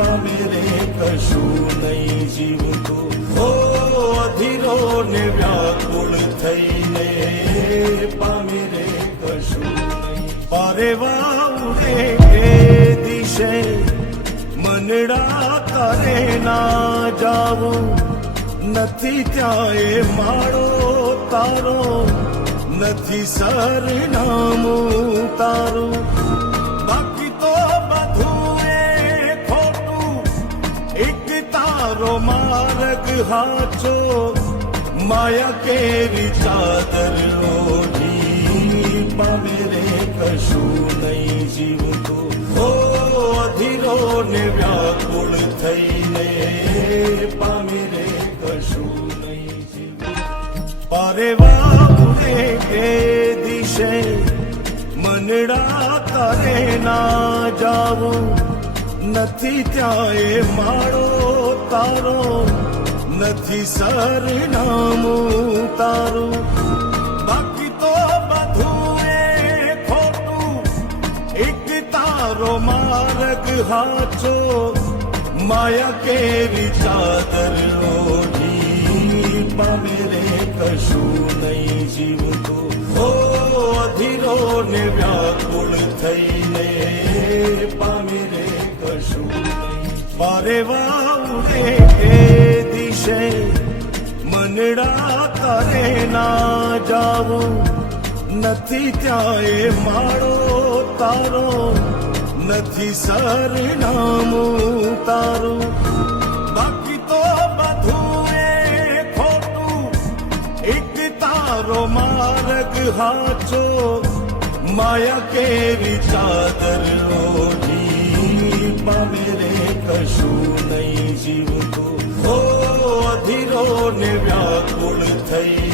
પામે રે કશું નહીં જીવતું. ઓ અધીરો ને વ્યાકુળ થઈને પામે રે કશું નહીં. પારેવા ઉડે એ દિશે મનડા કરે ના જાવું. નથી ત્યાં એ માળો તારો, નથી સરનામું તારું. બાકી તો બધું એ ખોટું, એક તારો માર્ગ હાચો. માયા કેવી ચાદર ઓઢી પામે રે કશું નહીં જીવતું. ઓ અધીરો ને વ્યાકુળ થઈને પામે રે કશું નહીં જીવતું. પારેવા ઉડે એ દિશે મનડા કરે ના જાવું. નથી ત્યાં એ માળો તારો, નથી સરનામું તારું. બાકી તો બધું એ ખોટું, એક તારો માર્ગ હાચો. માયા કેવી ચાદર ઓઢી પામે રે કશું નહીં જીવતું. ઓ અધીરો ને વ્યાકુળ થઈને પામે રે કશું નહીં જીવતું. પારેવા ઉડે એ દિશે મનડા કરે ના જાવું. નથી ત્યાં એ માળો તારો, નથી સરનામું તારું. બાકી તો બધું એ ખોટું, એક તારો માર્ગ હાચો. માયા કેવી ચાદર ઓઢી પામે રે કશું નહીં જીવતું. ઓ અધીરો ને વ્યાકુળ થઈને પામે રે કશું નહીં. પારેવા ઉડે એ દિશે મનડા કરે ના જાવું. નથી ત્યાં એ માળો તારો, નથી સરનામું તારું. બાકી તો બધું એ ખોટું, એક તારો માર્ગ હાચો. માયા કેવી ચાદર ઓઢી પામે રે કશું નહીં જીવતું. ઓ અધીરો ને વ્યાકુળ થઈ